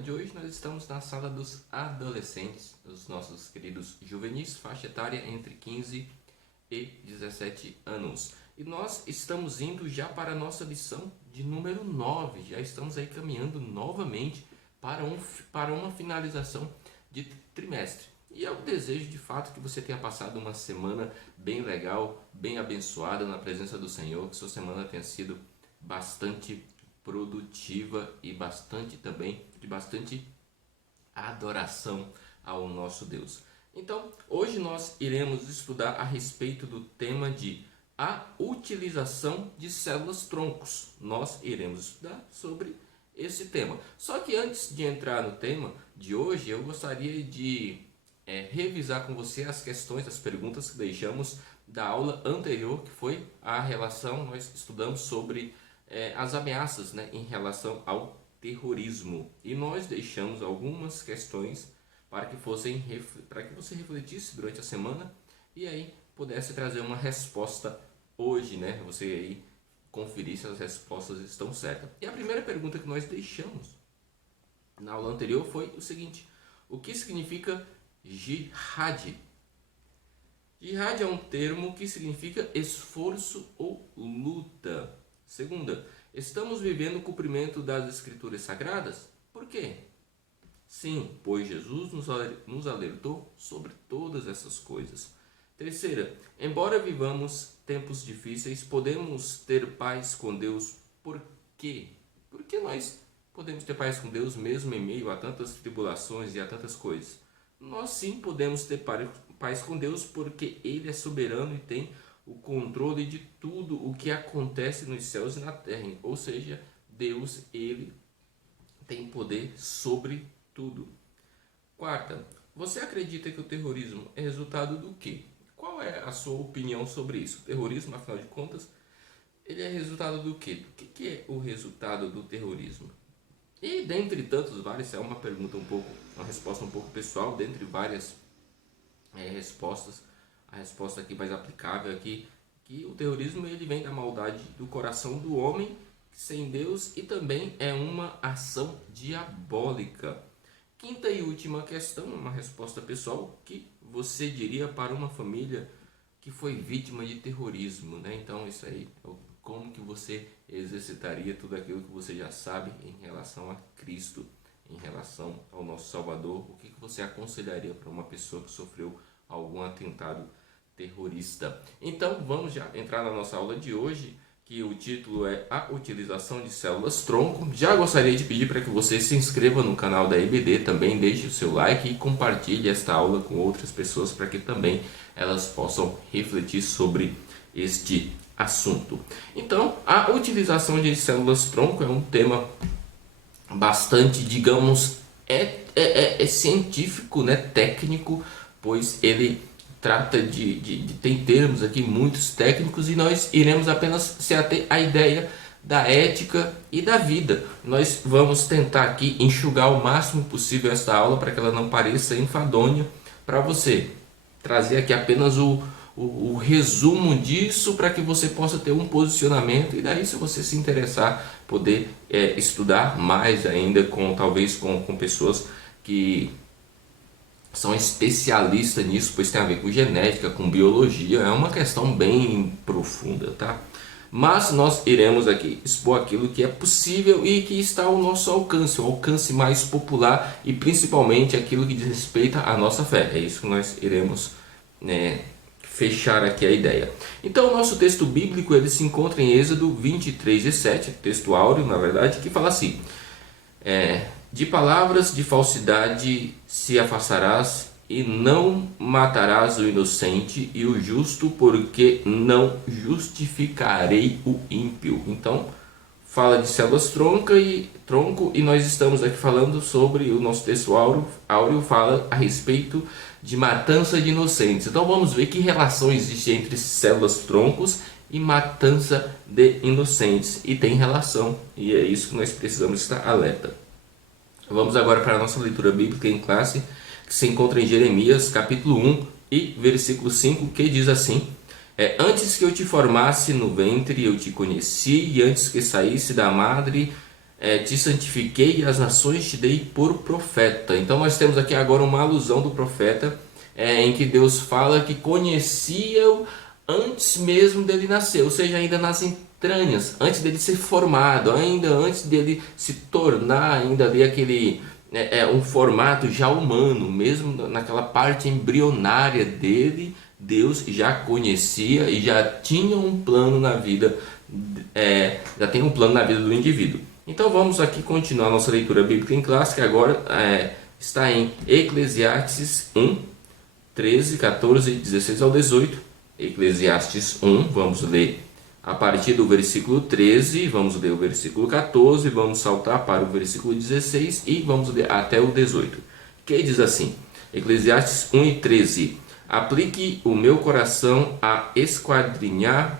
de hoje nós estamos na sala dos adolescentes, os nossos queridos juvenis, faixa etária entre 15 e 17 anos. E nós estamos indo já para a nossa lição de número 9, já estamos aí caminhando novamente para uma finalização de trimestre. E eu desejo de fato que você tenha passado uma semana bem legal, bem abençoada na presença do Senhor, que sua semana tenha sido bastante produtiva e de bastante adoração ao nosso Deus. Então, hoje nós iremos estudar a respeito do tema de a utilização de células troncos. Nós iremos estudar sobre esse tema. Só que antes de entrar no tema de hoje, eu gostaria de revisar com você as questões, as perguntas que deixamos da aula anterior, que foi a relação, nós estudamos sobre as ameaças, em relação ao terrorismo. E nós deixamos algumas questões para que você refletisse durante a semana e aí pudesse trazer uma resposta hoje, Você aí conferir se as respostas estão certas. E a primeira pergunta que nós deixamos na aula anterior foi o seguinte: o que significa jihad? Jihad é um termo que significa esforço ou luta. Segunda, estamos vivendo o cumprimento das escrituras sagradas? Por quê? Sim, pois Jesus nos alertou sobre todas essas coisas. Terceira, embora vivamos tempos difíceis, podemos ter paz com Deus. Por quê? Por que nós podemos ter paz com Deus mesmo em meio a tantas tribulações e a tantas coisas? Nós sim podemos ter paz com Deus porque Ele é soberano e tem o controle de tudo o que acontece nos céus e na terra. Ou seja, Deus, Ele tem poder sobre tudo. Quarta, você acredita que o terrorismo é resultado do quê? Qual é a sua opinião sobre isso? O terrorismo, afinal de contas, ele é resultado do quê? O que é o resultado do terrorismo? E dentre tantos vários, é uma resposta um pouco pessoal, dentre várias respostas, a resposta aqui mais aplicável aqui, que o terrorismo ele vem da maldade do coração do homem sem Deus e também é uma ação diabólica. Quinta e última questão, uma resposta pessoal, que você diria para uma família que foi vítima de terrorismo, Então isso aí, como que você exercitaria tudo aquilo que você já sabe em relação a Cristo, em relação ao nosso Salvador? O que você aconselharia para uma pessoa que sofreu algum atentado terrorista? Então vamos já entrar na nossa aula de hoje, que o título é a utilização de células tronco. Já gostaria de pedir para que você se inscreva no canal da EBD, também deixe o seu like e compartilhe esta aula com outras pessoas para que também elas possam refletir sobre este assunto. Então, a utilização de células tronco é um tema bastante, digamos, científico, técnico, pois ele trata tem termos aqui muitos técnicos e nós iremos apenas se ater à ideia da ética e da vida. Nós vamos tentar aqui enxugar o máximo possível essa aula para que ela não pareça enfadonha para você. Trazer aqui apenas o resumo disso para que você possa ter um posicionamento e daí, se você se interessar, poder estudar mais ainda talvez com pessoas que são especialistas nisso, pois tem a ver com genética, com biologia, é uma questão bem profunda, Mas nós iremos aqui expor aquilo que é possível e que está ao nosso alcance, o alcance mais popular e principalmente aquilo que diz respeito à nossa fé. É isso que nós iremos fechar aqui a ideia. Então o nosso texto bíblico ele se encontra em Êxodo 23:7, texto áureo na verdade, que fala assim: de palavras de falsidade se afastarás e não matarás o inocente e o justo, porque não justificarei o ímpio. Então fala de células tronco e nós estamos aqui falando sobre o nosso texto áureo fala a respeito de matança de inocentes. Então vamos ver que relação existe entre células troncos e matança de inocentes. E tem relação, e é isso que nós precisamos estar alerta. Vamos agora para a nossa leitura bíblica em classe, que se encontra em Jeremias capítulo 1 e versículo 5, que diz assim: antes que eu te formasse no ventre eu te conheci, e antes que saísse da madre te santifiquei e as nações te dei por profeta. Então nós temos aqui agora uma alusão do profeta, em que Deus fala que conhecia-o antes mesmo dele nascer, ou seja, ainda nas entranhas, antes dele ser formado, ainda antes dele se tornar ainda ali aquele um formato já humano, mesmo naquela parte embrionária dele, Deus já conhecia e já tinha um plano na vida, já tem um plano na vida do indivíduo. Então vamos aqui continuar nossa leitura bíblica em classe, que agora está em Eclesiastes 1, 13, 14, 16 ao 18. Eclesiastes 1, vamos ler a partir do versículo 13, vamos ler o versículo 14, vamos saltar para o versículo 16 e vamos ler até o 18. Que diz assim, Eclesiastes 1 e 13: Apliquei o meu coração a esquadrinhar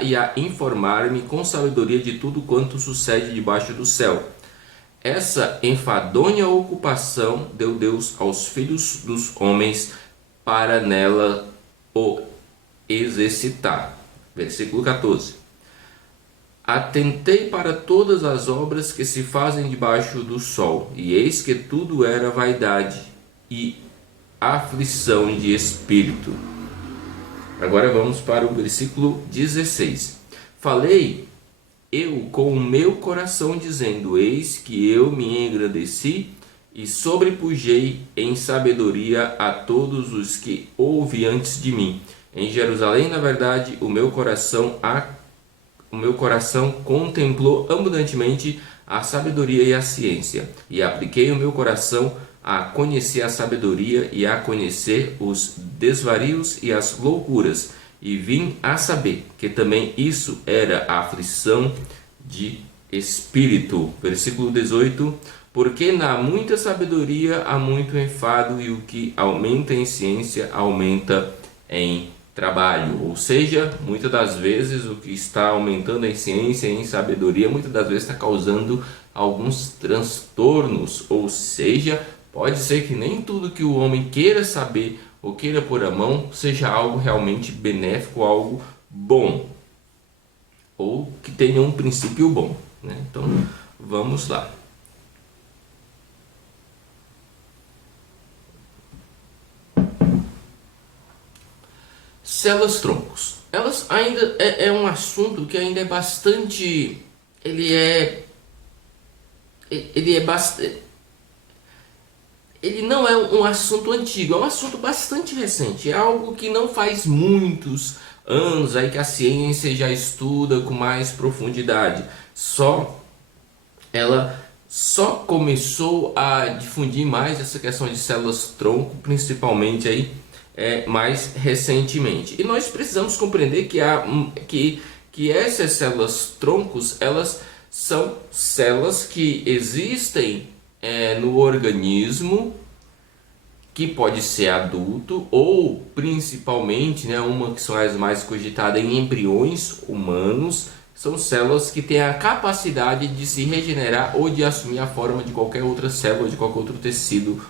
e a informar-me com sabedoria de tudo quanto sucede debaixo do céu. Essa enfadonha ocupação deu Deus aos filhos dos homens para nela o exercitar. Versículo 14. Atentei para todas as obras que se fazem debaixo do sol, e eis que tudo era vaidade e aflição de espírito. Agora vamos para o versículo 16. Falei eu com o meu coração, dizendo: eis que eu me engrandeci e sobrepujei em sabedoria a todos os que houve antes de mim. Em Jerusalém, na verdade, o meu coração contemplou abundantemente a sabedoria e a ciência, e apliquei o meu coração a conhecer a sabedoria e a conhecer os desvarios e as loucuras, e vim a saber que também isso era a aflição de espírito. Versículo 18. Porque na muita sabedoria há muito enfado, e o que aumenta em ciência aumenta em trabalho. Ou seja, muitas das vezes o que está aumentando em ciência e em sabedoria, muitas das vezes está causando alguns transtornos. Ou seja, pode ser que nem tudo que o homem queira saber ou queira pôr a mão seja algo realmente benéfico, algo bom, ou que tenha um princípio bom, né? Então, vamos lá. Células troncos. Elas ainda é um assunto que ainda é bastante... Ele é bastante... Ele não é um assunto antigo, é um assunto bastante recente. É algo que não faz muitos anos aí que a ciência já estuda com mais profundidade. Ela só começou a difundir mais essa questão de células tronco, principalmente aí mais recentemente. E nós precisamos compreender que essas células troncos, elas são células que existem no organismo, que pode ser adulto ou principalmente, né, uma que são as mais cogitadas em embriões humanos, são células que têm a capacidade de se regenerar ou de assumir a forma de qualquer outra célula, de qualquer outro tecido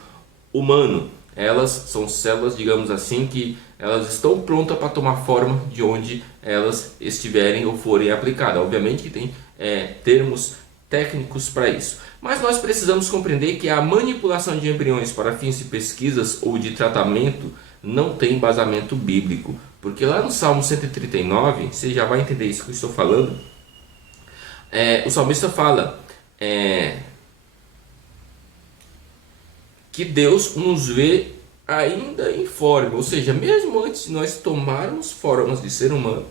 humano. Elas são células, digamos assim, que elas estão prontas para tomar forma de onde elas estiverem ou forem aplicadas. Obviamente que tem termos técnicos para isso. Mas nós precisamos compreender que a manipulação de embriões para fins de pesquisas ou de tratamento não tem embasamento bíblico. Porque lá no Salmo 139, você já vai entender isso que eu estou falando, o salmista fala que Deus nos vê ainda informe, ou seja, mesmo antes de nós tomarmos formas de ser humano,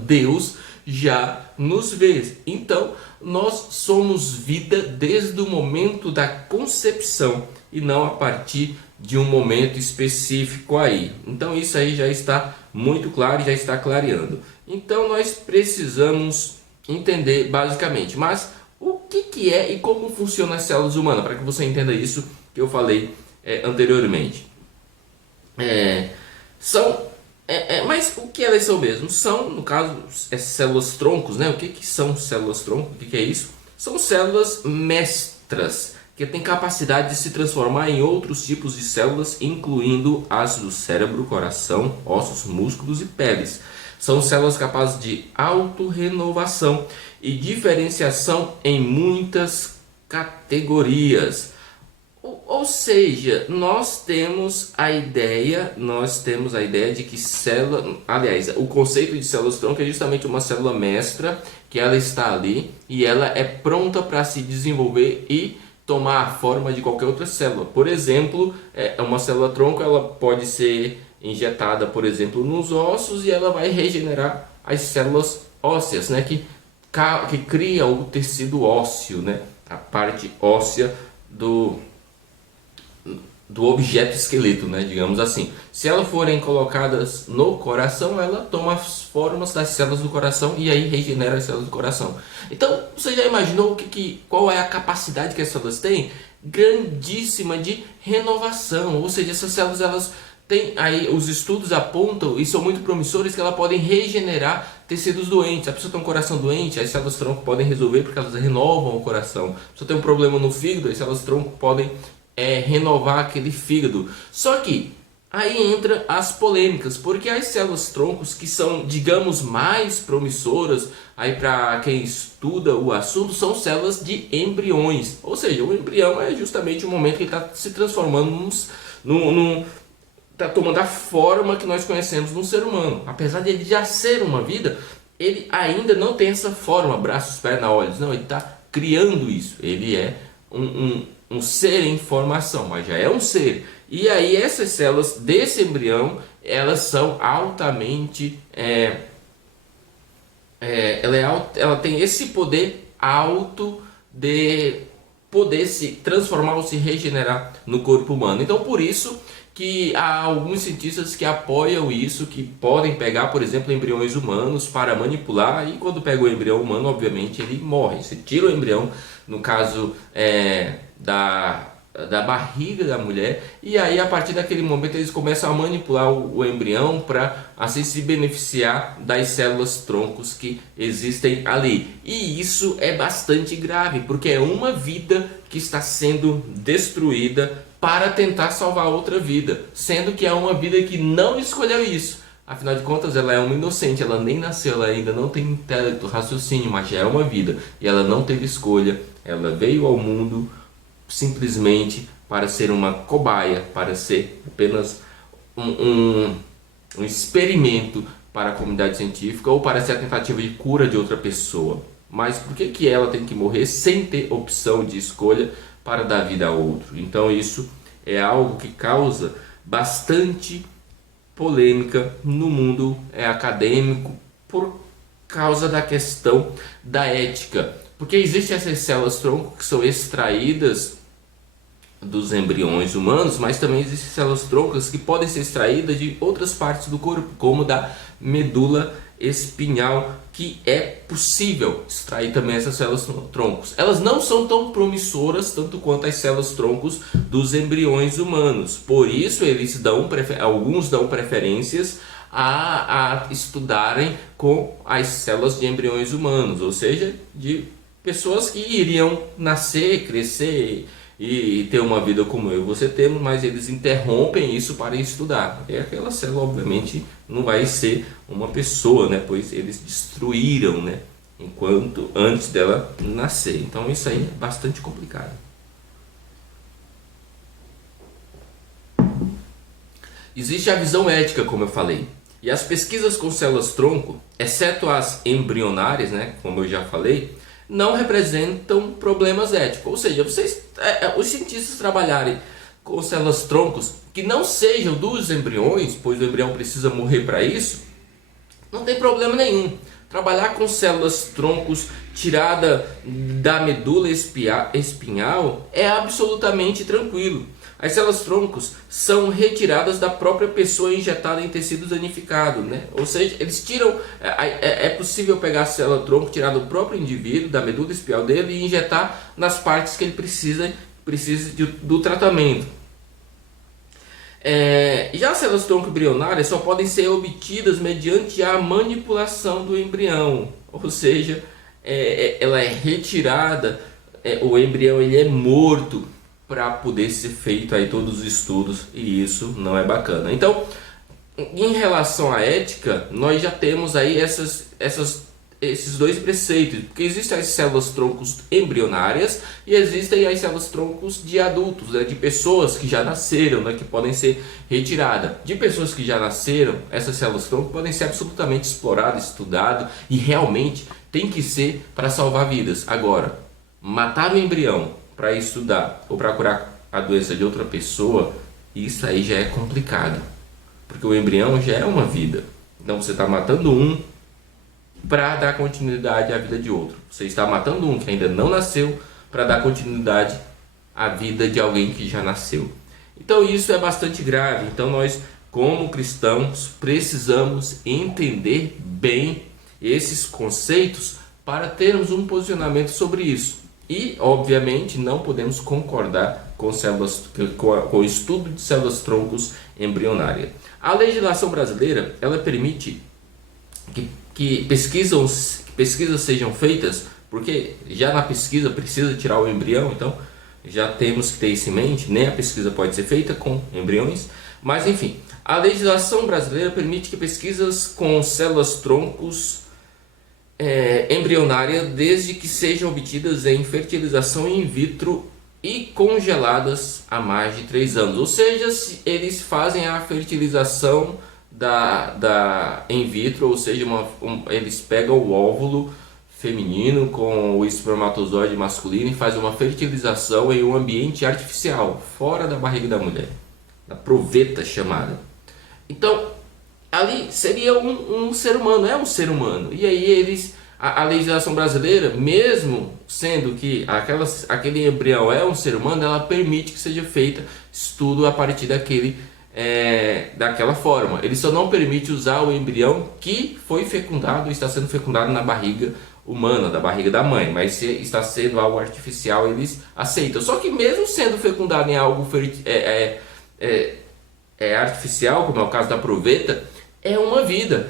Deus já nos vê. Então, nós somos vida desde o momento da concepção e não a partir de um momento específico aí. Então, isso aí já está muito claro, já está clareando. Então, nós precisamos entender basicamente, mas o que é e como funcionam as células humanas, para que você entenda isso que eu falei anteriormente. Mas o que elas são mesmo? São, no caso, células troncos, né? O que são células troncos? O que é isso? São células mestras, que têm capacidade de se transformar em outros tipos de células, incluindo as do cérebro, coração, ossos, músculos e peles. São células capazes de autorrenovação e diferenciação em muitas categorias. Ou seja, nós temos a ideia de que célula, aliás, o conceito de células-tronco é justamente uma célula mestra, que ela está ali e ela é pronta para se desenvolver e tomar a forma de qualquer outra célula. Por exemplo, uma célula-tronco ela pode ser injetada, por exemplo, nos ossos e ela vai regenerar as células ósseas, né, que cria o tecido ósseo, né, a parte óssea do objeto esqueleto, né, digamos assim. Se elas forem colocadas no coração, ela toma as formas das células do coração e aí regenera as células do coração. Então, você já imaginou qual é a capacidade que as células têm? Grandíssima de renovação, ou seja, essas células elas têm aí, os estudos apontam e são muito promissores que elas podem regenerar tecidos doentes. A pessoa tem um coração doente, as células tronco podem resolver porque elas renovam o coração. A pessoa tem um problema no fígado, as células tronco podem renovar aquele fígado. Só que aí entra as polêmicas, porque as células troncos que são, digamos, mais promissoras aí para quem estuda o assunto são células de embriões. Ou seja, o embrião é justamente o momento que ele está se transformando está tomando a forma que nós conhecemos no ser humano. Apesar de ele já ser uma vida, ele ainda não tem essa forma, braços, pernas, olhos. Não, ele está criando isso. Ele é um ser em formação, mas já é um ser. E aí essas células desse embrião, elas são altamente... ela tem esse poder alto de poder se transformar ou se regenerar no corpo humano. Então por isso que há alguns cientistas que apoiam isso, que podem pegar, por exemplo, embriões humanos para manipular, e quando pega o embrião humano, obviamente ele morre. Você tira o embrião, no caso da barriga da mulher, e aí a partir daquele momento eles começam a manipular o embrião para assim se beneficiar das células troncos que existem ali. E isso é bastante grave, porque é uma vida que está sendo destruída para tentar salvar outra vida, sendo que é uma vida que não escolheu isso. Afinal de contas, ela é uma inocente, ela nem nasceu, ela ainda não tem intelecto, raciocínio, mas já é uma vida e ela não teve escolha. Ela veio ao mundo simplesmente para ser uma cobaia, para ser apenas um experimento para a comunidade científica ou para ser a tentativa de cura de outra pessoa. Mas por que ela tem que morrer sem ter opção de escolha para dar vida a outro? Então isso é algo que causa bastante polêmica no mundo acadêmico por causa da questão da ética. Porque existem essas células tronco que são extraídas dos embriões humanos, mas também existem células troncos que podem ser extraídas de outras partes do corpo, como da medula espinhal, que é possível extrair também essas células troncos. Elas não são tão promissoras tanto quanto as células troncos dos embriões humanos. Por isso eles alguns dão preferências a estudarem com as células de embriões humanos, ou seja, de pessoas que iriam nascer, crescer e ter uma vida como eu e você temos, mas eles interrompem isso para estudar. E aquela célula obviamente não vai ser uma pessoa, né? Pois eles destruíram, né? Antes dela nascer. Então isso aí é bastante complicado. Existe a visão ética, como eu falei. E as pesquisas com células tronco, exceto as embrionárias, né, como eu já falei, não representam problemas éticos. Ou seja, os cientistas trabalharem com células troncos que não sejam dos embriões, pois o embrião precisa morrer para isso, não tem problema nenhum. Trabalhar com células troncos tirada da medula espinhal é absolutamente tranquilo. As células troncos são retiradas da própria pessoa injetada em tecido danificado, né? Ou seja, eles tiram. É possível pegar a célula tronco, tirar do próprio indivíduo, da medula espinhal dele e injetar nas partes que ele precisa do tratamento. Já as células tronco embrionárias só podem ser obtidas mediante a manipulação do embrião, ou seja, ela é retirada, o embrião ele é morto para poder ser feito aí todos os estudos, e isso não é bacana. Então, Em relação à ética, nós já temos aí esses dois preceitos, porque existem as células troncos embrionárias e existem as células troncos de adultos, né, de pessoas que já nasceram, né, que podem ser retiradas. De pessoas que já nasceram, essas células troncos podem ser absolutamente exploradas, estudadas e realmente tem que ser para salvar vidas. Agora, matar o embrião para estudar ou para curar a doença de outra pessoa, isso aí já é complicado, porque o embrião já é uma vida. Então você está matando um para dar continuidade à vida de outro. Você está matando um que ainda não nasceu para dar continuidade à vida de alguém que já nasceu. Então isso é bastante grave. Então nós, como cristãos, precisamos entender bem esses conceitos para termos um posicionamento sobre isso. E, obviamente, não podemos concordar com o estudo de células troncos embrionárias. A legislação brasileira, ela permite que pesquisas sejam feitas, porque já na pesquisa precisa tirar o embrião, então já temos que ter isso em mente, nem a pesquisa pode ser feita com embriões, mas enfim, a legislação brasileira permite que pesquisas com células troncos embrionária, desde que sejam obtidas em fertilização in vitro e congeladas há mais de 3 anos. Ou seja, se eles fazem a fertilização da in vitro, ou seja, eles pegam o óvulo feminino com o espermatozoide masculino e fazem uma fertilização em um ambiente artificial, fora da barriga da mulher, da proveta chamada. Então, ali seria um ser humano, é um ser humano. E aí a legislação brasileira, mesmo sendo que aquele embrião é um ser humano, ela permite que seja feita estudo a partir daquela forma. Ele só não permite usar o embrião que foi fecundado, está sendo fecundado na barriga humana, da barriga da mãe, mas se está sendo algo artificial, eles aceitam. Só que mesmo sendo fecundado em algo artificial, como é o caso da proveta, é uma vida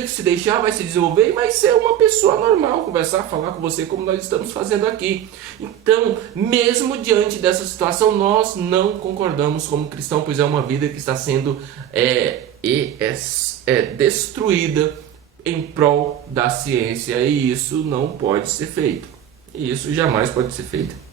que se deixar vai se desenvolver e vai ser uma pessoa normal, conversar, falar com você como nós estamos fazendo aqui. Então, mesmo diante dessa situação, nós não concordamos como cristão, pois é uma vida que está sendo destruída em prol da ciência, e isso não pode ser feito. E isso jamais pode ser feito.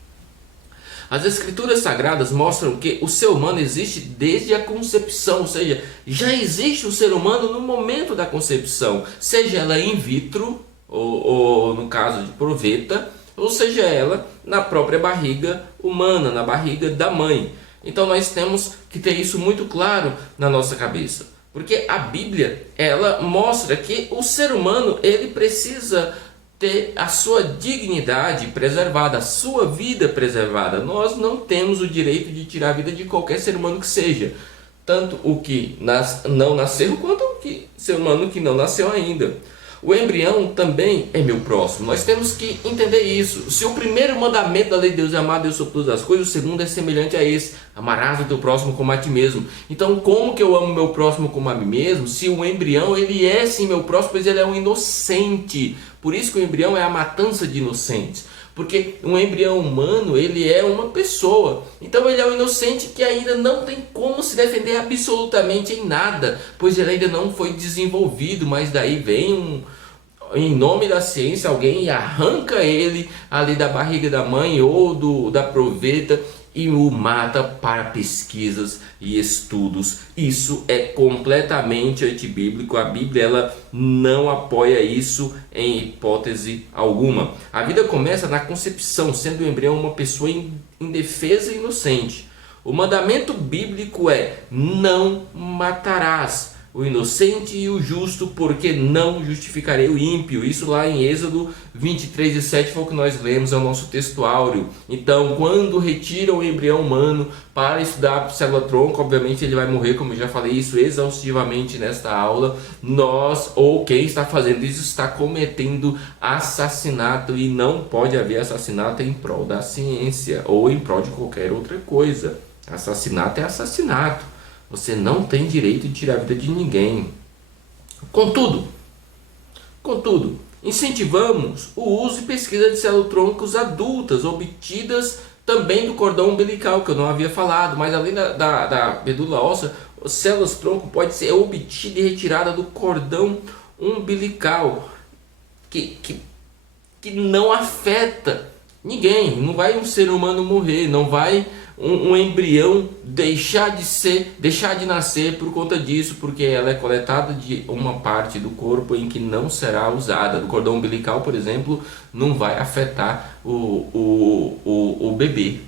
As escrituras sagradas mostram que o ser humano existe desde a concepção, ou seja, já existe o ser humano no momento da concepção, seja ela in vitro, ou no caso de proveta, ou seja ela na própria barriga humana, na barriga da mãe. Então nós temos que ter isso muito claro na nossa cabeça, porque a Bíblia, ela mostra que o ser humano, ele precisa ter a sua dignidade preservada, a sua vida preservada. Nós não temos o direito de tirar a vida de qualquer ser humano que seja, tanto o que não nasceu quanto o ser humano que não nasceu ainda. O embrião também é meu próximo. Nós temos que entender isso. Se o primeiro mandamento da lei de Deus é amar Deus sobre todas as coisas, o segundo é semelhante a esse: amarás o teu próximo como a ti mesmo. Então, como que eu amo meu próximo como a mim mesmo? Se o embrião, ele é sim meu próximo, pois ele é um inocente. Por isso que o embrião é a matança de inocentes. Porque um embrião humano, ele é uma pessoa. Então ele é um inocente que ainda não tem como se defender absolutamente em nada, pois ele ainda não foi desenvolvido. Mas daí vem em nome da ciência, alguém e arranca ele ali da barriga da mãe ou da proveta e o mata para pesquisas e estudos. Isso é completamente antibíblico. A Bíblia, ela não apoia isso em hipótese alguma. A vida começa na concepção, sendo o embrião uma pessoa indefesa e inocente. O mandamento bíblico é: não matarás o inocente e o justo, porque não justificarei o ímpio. Isso lá em Êxodo 23:7 foi o que nós lemos, é o nosso texto áureo. Então, quando retiram o embrião humano para estudar a célula-tronco, obviamente ele vai morrer, como eu já falei isso exaustivamente nesta aula. Nós, ou quem está fazendo isso, está cometendo assassinato, e não pode haver assassinato em prol da ciência ou em prol de qualquer outra coisa. Assassinato é assassinato. Você não tem direito de tirar a vida de ninguém. Contudo, incentivamos o uso e pesquisa de células-troncos adultas, obtidas também do cordão umbilical, que eu não havia falado, mas além da medula óssea, As células tronco pode ser obtida e retirada do cordão umbilical, que não afeta ninguém. Não vai um ser humano morrer, não vai um embrião deixar de nascer por conta disso, porque ela é coletada de uma parte do corpo em que não será usada. O cordão umbilical, por exemplo, não vai afetar o bebê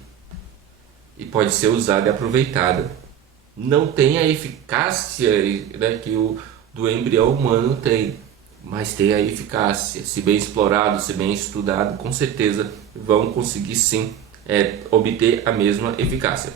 e pode ser usada e aproveitada. Não tem a eficácia, né, que o do embrião humano tem, mas tem a eficácia. Se bem explorado, se bem estudado, com certeza vão conseguir sim obter a mesma eficácia.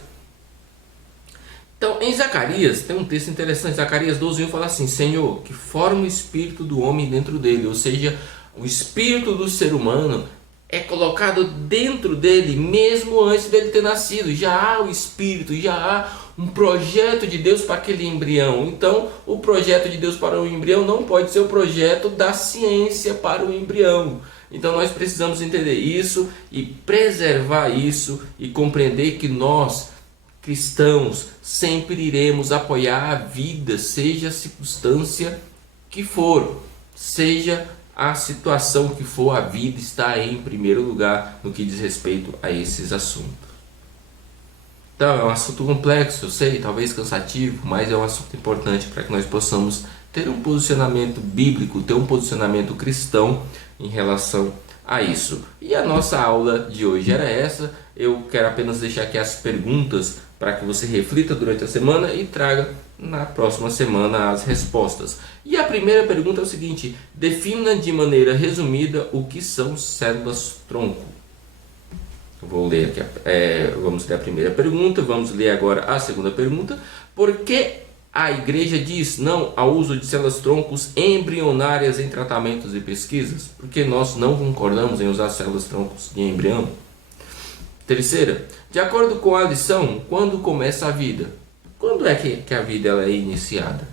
Então, em Zacarias, tem um texto interessante. Zacarias 12:1 fala assim: Senhor, que forma o espírito do homem dentro dele. Ou seja, o espírito do ser humano é colocado dentro dele mesmo antes dele ter nascido. Já há o espírito, já há um projeto de Deus para aquele embrião. Então, o projeto de Deus para o embrião não pode ser o projeto da ciência para o embrião. Então, nós precisamos entender isso e preservar isso e compreender que nós, cristãos, sempre iremos apoiar a vida, seja a circunstância que for, seja a situação que for, a vida está em primeiro lugar no que diz respeito a esses assuntos. Então, é um assunto complexo, eu sei, talvez cansativo, mas é um assunto importante para que nós possamos ter um posicionamento bíblico, ter um posicionamento cristão em relação a isso. E a nossa aula de hoje era essa. Eu quero apenas deixar aqui as perguntas para que você reflita durante a semana e traga na próxima semana as respostas. E a primeira pergunta é o seguinte: defina de maneira resumida o que são células tronco. Vou ler aqui, vamos ler a primeira pergunta, vamos ler agora a segunda pergunta. Por que a igreja diz não ao uso de células troncos embrionárias em tratamentos e pesquisas? Porque nós não concordamos em usar células troncos de embrião. Terceira, de acordo com a lição, quando começa a vida? Quando é que a vida ela é iniciada?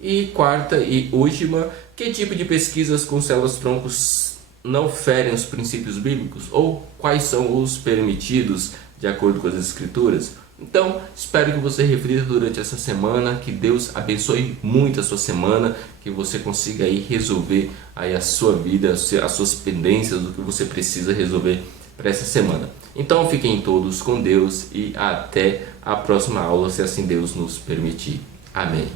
E quarta e última, que tipo de pesquisas com células troncos não ferem os princípios bíblicos? Ou quais são os permitidos de acordo com as escrituras? Então, espero que você reflita durante essa semana, que Deus abençoe muito a sua semana, que você consiga aí resolver aí a sua vida, as suas pendências, o que você precisa resolver para essa semana. Então, fiquem todos com Deus e até a próxima aula, se assim Deus nos permitir. Amém.